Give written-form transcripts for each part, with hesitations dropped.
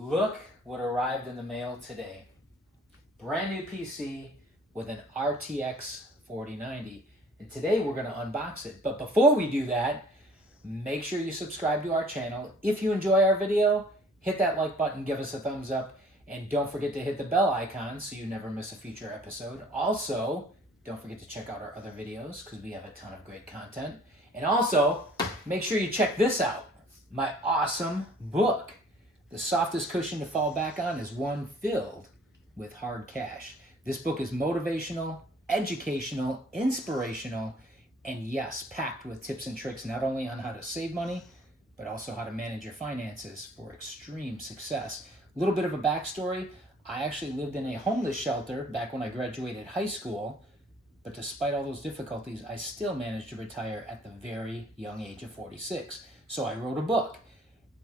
Look what arrived in the mail today. Brand new PC with an RTX 4090. And today we're going to unbox it. But before we do that, make sure you subscribe to our channel. If you enjoy our video, hit that like button, give us a thumbs up, and don't forget to hit the bell icon so you never miss a future episode. Also, don't forget to check out our other videos because we have a ton of great content. And also, make sure you check this out, my awesome book. The softest cushion to fall back on is one filled with hard cash. This book is motivational, educational, inspirational, and yes, packed with tips and tricks not only on how to save money, but also how to manage your finances for extreme success. A little bit of a backstory. I actually lived in a homeless shelter back when I graduated high school, but despite all those difficulties, I still managed to retire at the very young age of 46. So I wrote a book,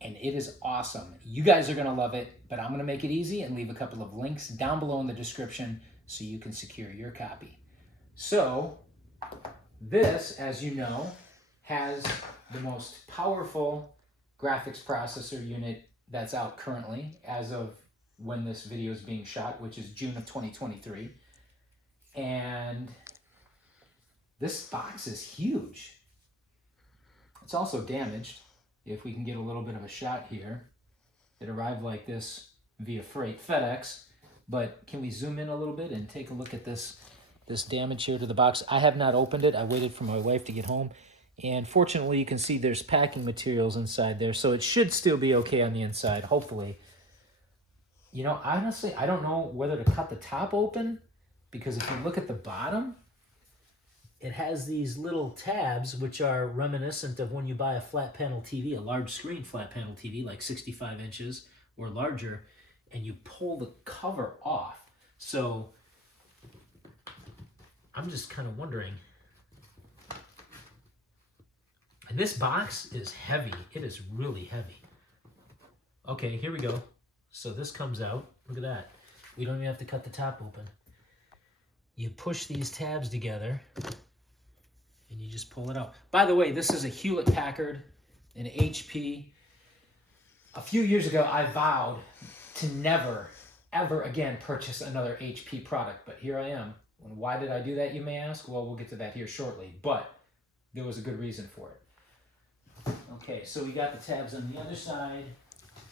and it is awesome. You guys are gonna love it, but I'm gonna make it easy and leave a couple of links down below in the description so you can secure your copy. So, this, as you know, has the most powerful graphics processor unit that's out currently as of when this video is being shot, which is June of 2023. And this box is huge. It's also damaged. If we can get a little bit of a shot here. It arrived like this via freight, FedEx. But can we zoom in a little bit and take a look at this damage here to the box? I have not opened it. I waited for my wife to get home. And fortunately, you can see there's packing materials inside there. So it should still be okay on the inside, hopefully. You know, honestly, I don't know whether to cut the top open. Because if you look at the bottom, it has these little tabs which are reminiscent of when you buy a flat panel TV, a large screen flat panel TV like 65 inches or larger, and you pull the cover off. So I'm just kind of wondering. And this box is heavy. It is really heavy. Okay, here we go. So this comes out. Look at that. We don't even have to cut the top open. You push these tabs together and you just pull it out. By the way, this is a Hewlett-Packard, an HP. A few years ago, I vowed to never, ever again purchase another HP product, but here I am. And why did I do that, you may ask? Well, we'll get to that here shortly, but there was a good reason for it. Okay, so we got the tabs on the other side.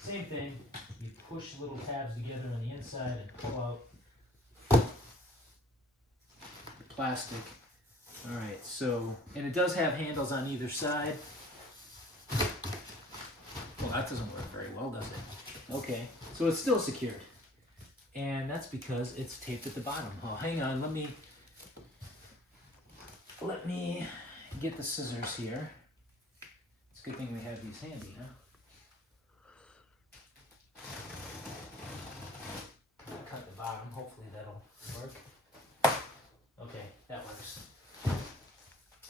Same thing. You push little tabs together on the inside and pull out plastic. All right, so, and it does have handles on either side. Well, that doesn't work very well, does it? Okay, so it's still secured. And that's because it's taped at the bottom. Oh, hang on, let me get the scissors here. It's a good thing we have these handy, huh? Cut the bottom, hopefully that'll work. Okay, that works.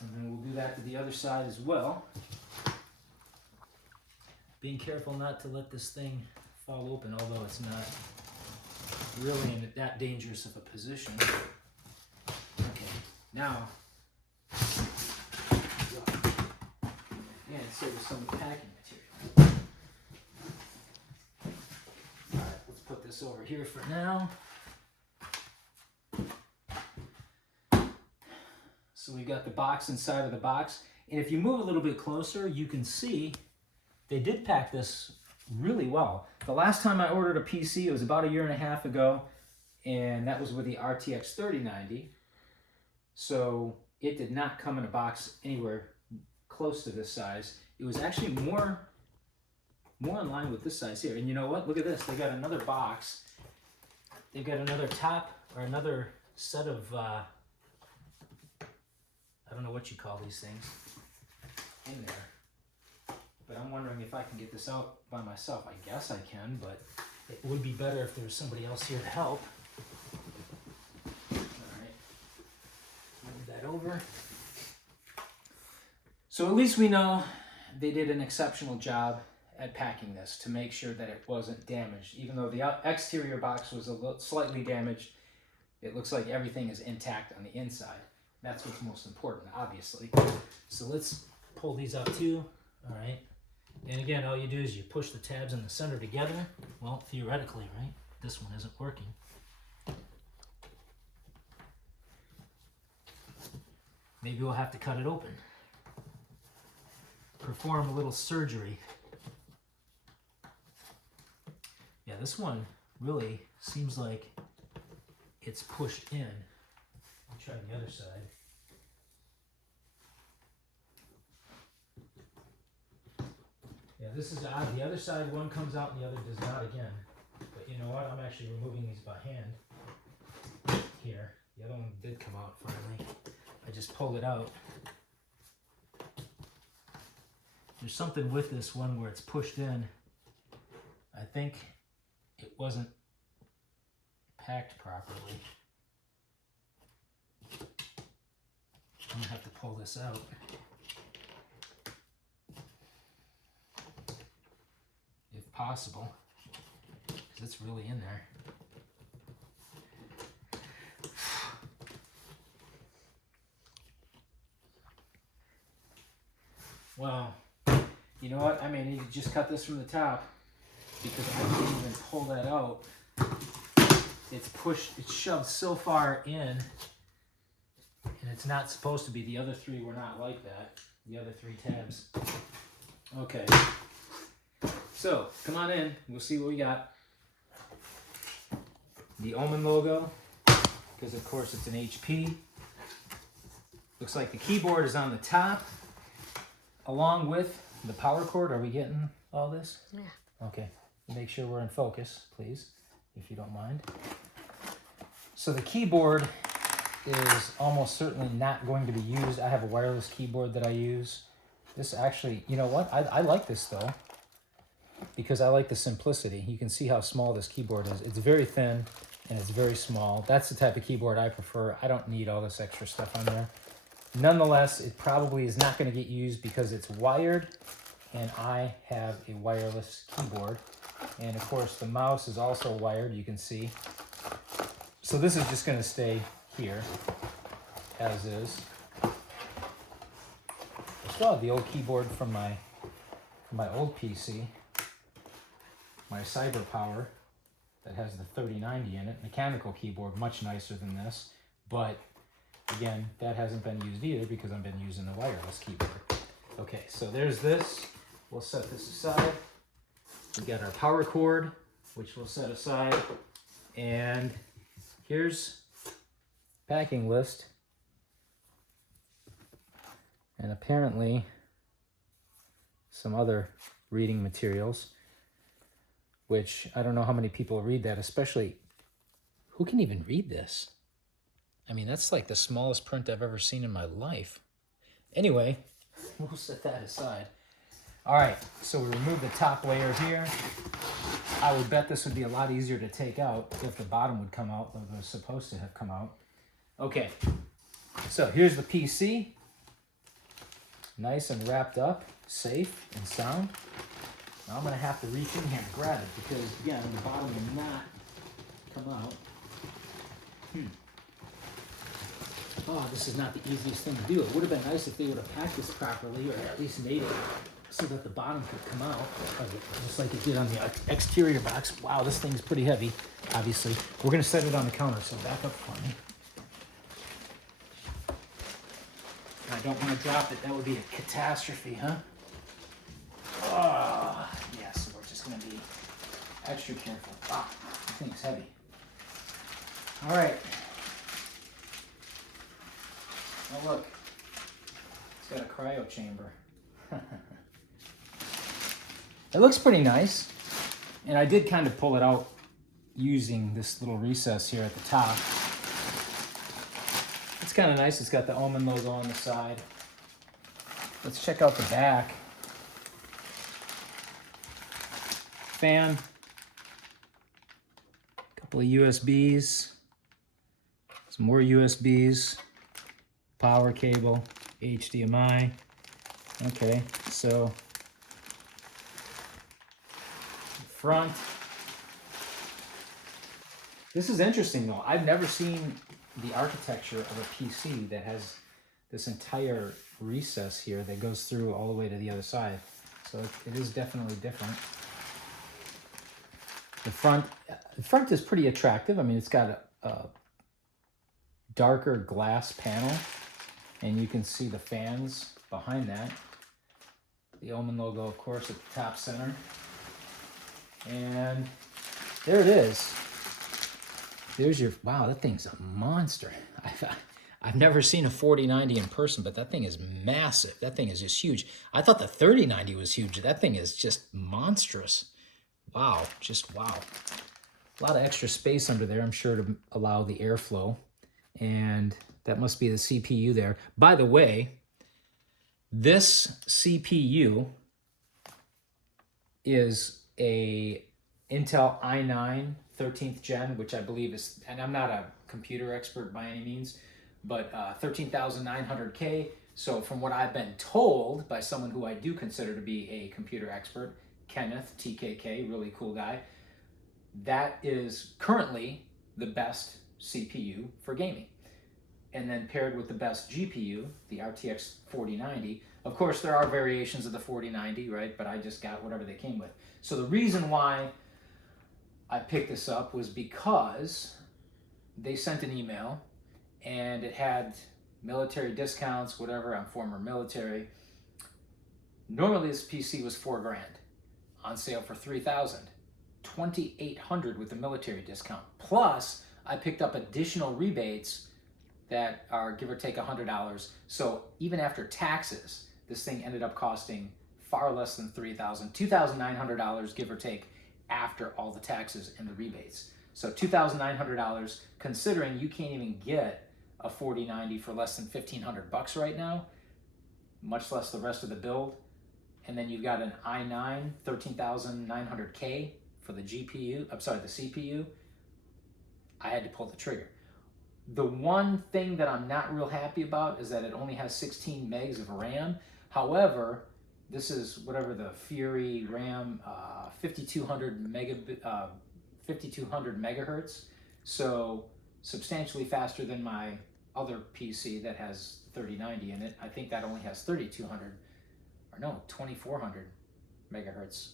And then we'll do that to the other side as well. Being careful not to let this thing fall open, although it's not really in that dangerous of a position. Okay, now, and so there's some packing material. All right, let's put this over here for now. So we got the box inside of the box. And if you move a little bit closer, you can see they did pack this really well. The last time I ordered a PC, it was about 1.5 years ago, and that was with the RTX 3090. So it did not come in a box anywhere close to this size. It was actually more in line with this size here. And you know what? Look at this. They got another box. They've got another top or another set of I don't know what you call these things in there, but I'm wondering if I can get this out by myself. I guess I can, but it would be better if there was somebody else here to help. All right, move that over. So at least we know they did an exceptional job at packing this to make sure that it wasn't damaged. Even though the exterior box was slightly damaged, it looks like everything is intact on the inside. That's what's most important, obviously. So let's pull these out too. All right. And again, all you do is you push the tabs in the center together. Well, theoretically, right? This one isn't working. Maybe we'll have to cut it open. Perform a little surgery. Yeah, this one really seems like it's pushed in. I'll try the other side. Yeah, this is odd. The other side, one comes out and the other does not again. But you know what? I'm actually removing these by hand. Here. The other one did come out finally. I just pulled it out. There's something with this one where it's pushed in. I think it wasn't packed properly. I'm gonna have to pull this out. If possible, because it's really in there. Well, you know what? I mean, you just cut this from the top because I didn't even pull that out. It's pushed, it's shoved so far in, and it's not supposed to be. The other three were not like that. The other three tabs. Okay. So, come on in. We'll see what we got. The Omen logo, because of course it's an HP. Looks like the keyboard is on the top, along with the power cord. Are we getting all this? Yeah. Okay. Make sure we're in focus, please, if you don't mind. So the keyboard is almost certainly not going to be used. I have a wireless keyboard that I use. This actually, you know what? I like this though, because I like the simplicity. You can see how small this keyboard is. It's very thin and it's very small. That's the type of keyboard I prefer. I don't need all this extra stuff on there. Nonetheless, it probably is not going to get used because it's wired, and I have a wireless keyboard. And of course, the mouse is also wired, you can see. So this is just going to stay here, as is. I still have the old keyboard from my old PC, my CyberPower, that has the 3090 in it. Mechanical keyboard, much nicer than this, but again, that hasn't been used either because I've been using the wireless keyboard. Okay, so there's this. We'll set this aside. We got our power cord, which we'll set aside. And here's packing list. And apparently some other reading materials, which I don't know how many people read that, especially who can even read this? I mean, that's like the smallest print I've ever seen in my life. Anyway, we'll set that aside. All right, so we remove the top layer here. I would bet this would be a lot easier to take out if the bottom would come out, though they're supposed to have come out. Okay, so here's the PC. Nice and wrapped up, safe and sound. Now I'm gonna have to reach in here and grab it because, again, the bottom will not come out. Oh, this is not the easiest thing to do. It would have been nice if they would have packed this properly, or at least made it so that the bottom could come out, just like it did on the exterior box. Wow, this thing's pretty heavy, obviously. We're gonna set it on the counter, so back up for me. I don't want to drop it. That would be a catastrophe, huh? Oh, yeah, so we're just gonna be extra careful. Wow, the thing's heavy. All right. Oh look, it's got a cryo chamber. It looks pretty nice, and I did kind of pull it out using this little recess here at the top. It's kind of nice. It's got the Omen logo on the side. Let's check out the back. Fan, a couple of USBs, some more USBs. Power cable, HDMI. Okay, so front. This is interesting though. I've never seen the architecture of a PC that has this entire recess here that goes through all the way to the other side. It's so it is definitely different. The front is pretty attractive. I mean, it's got a darker glass panel, and you can see the fans behind that. The Omen logo, of course, at the top center. And there it is. There's your, wow, that thing's a monster. I've never seen a 4090 in person, but that thing is massive. That thing is just huge. I thought the 3090 was huge. That thing is just monstrous. Wow, just wow. A lot of extra space under there, I'm sure, to allow the airflow. And that must be the CPU there. By the way, this CPU is a Intel i9 13th gen, which I believe is, and I'm not a computer expert by any means, but 13,900K. So from what I've been told by someone who I do consider to be a computer expert, Kenneth, TKK, really cool guy, that is currently the best CPU for gaming. And then paired with the best GPU, the RTX 4090. Of course, there are variations of the 4090, right? But I just got whatever they came with. So the reason why I picked this up was because they sent an email and it had military discounts, whatever. I'm former military. Normally this PC was $4,000, on sale for $3,000, $2,800 with the military discount. Plus, I picked up additional rebates that are give or take $100. So even after taxes, this thing ended up costing far less than $3,000, $2,900 give or take after all the taxes and the rebates. So $2,900, considering you can't even get a 4090 for less than $1,500 right now, much less the rest of the build. And then you've got an i9 13,900K for the GPU, I'm sorry, the CPU. I had to pull the trigger. The one thing that I'm not real happy about is that it only has 16 megs of RAM. However, this is whatever the Fury RAM, 5200 megahertz. So substantially faster than my other PC that has 3090 in it. I think that only has 3200, or no, 2400 megahertz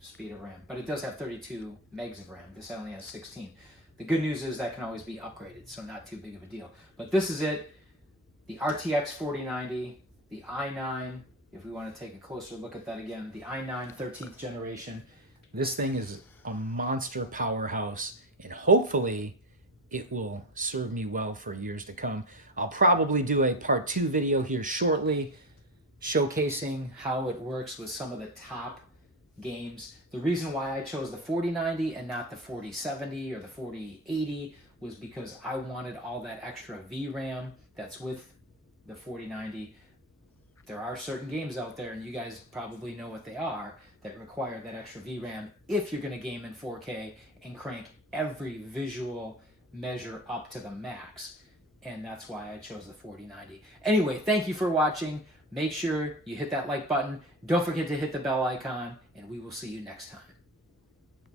speed of RAM. But it does have 32 megs of RAM. This only has 16. The good news is that can always be upgraded, so not too big of a deal. But this is it, the RTX 4090, the i9, if we want to take a closer look at that again, the i9 13th generation. This thing is a monster powerhouse, and hopefully it will serve me well for years to come. I'll probably do a part 2 video here shortly, showcasing how it works with some of the top games. The reason why I chose the 4090 and not the 4070 or the 4080 was because I wanted all that extra VRAM that's with the 4090. There are certain games out there, and you guys probably know what they are, that require that extra VRAM if you're going to game in 4K and crank every visual measure up to the max. And that's why I chose the 4090. Anyway, thank you for watching. Make sure you hit that like button. Don't forget to hit the bell icon, and we will see you next time.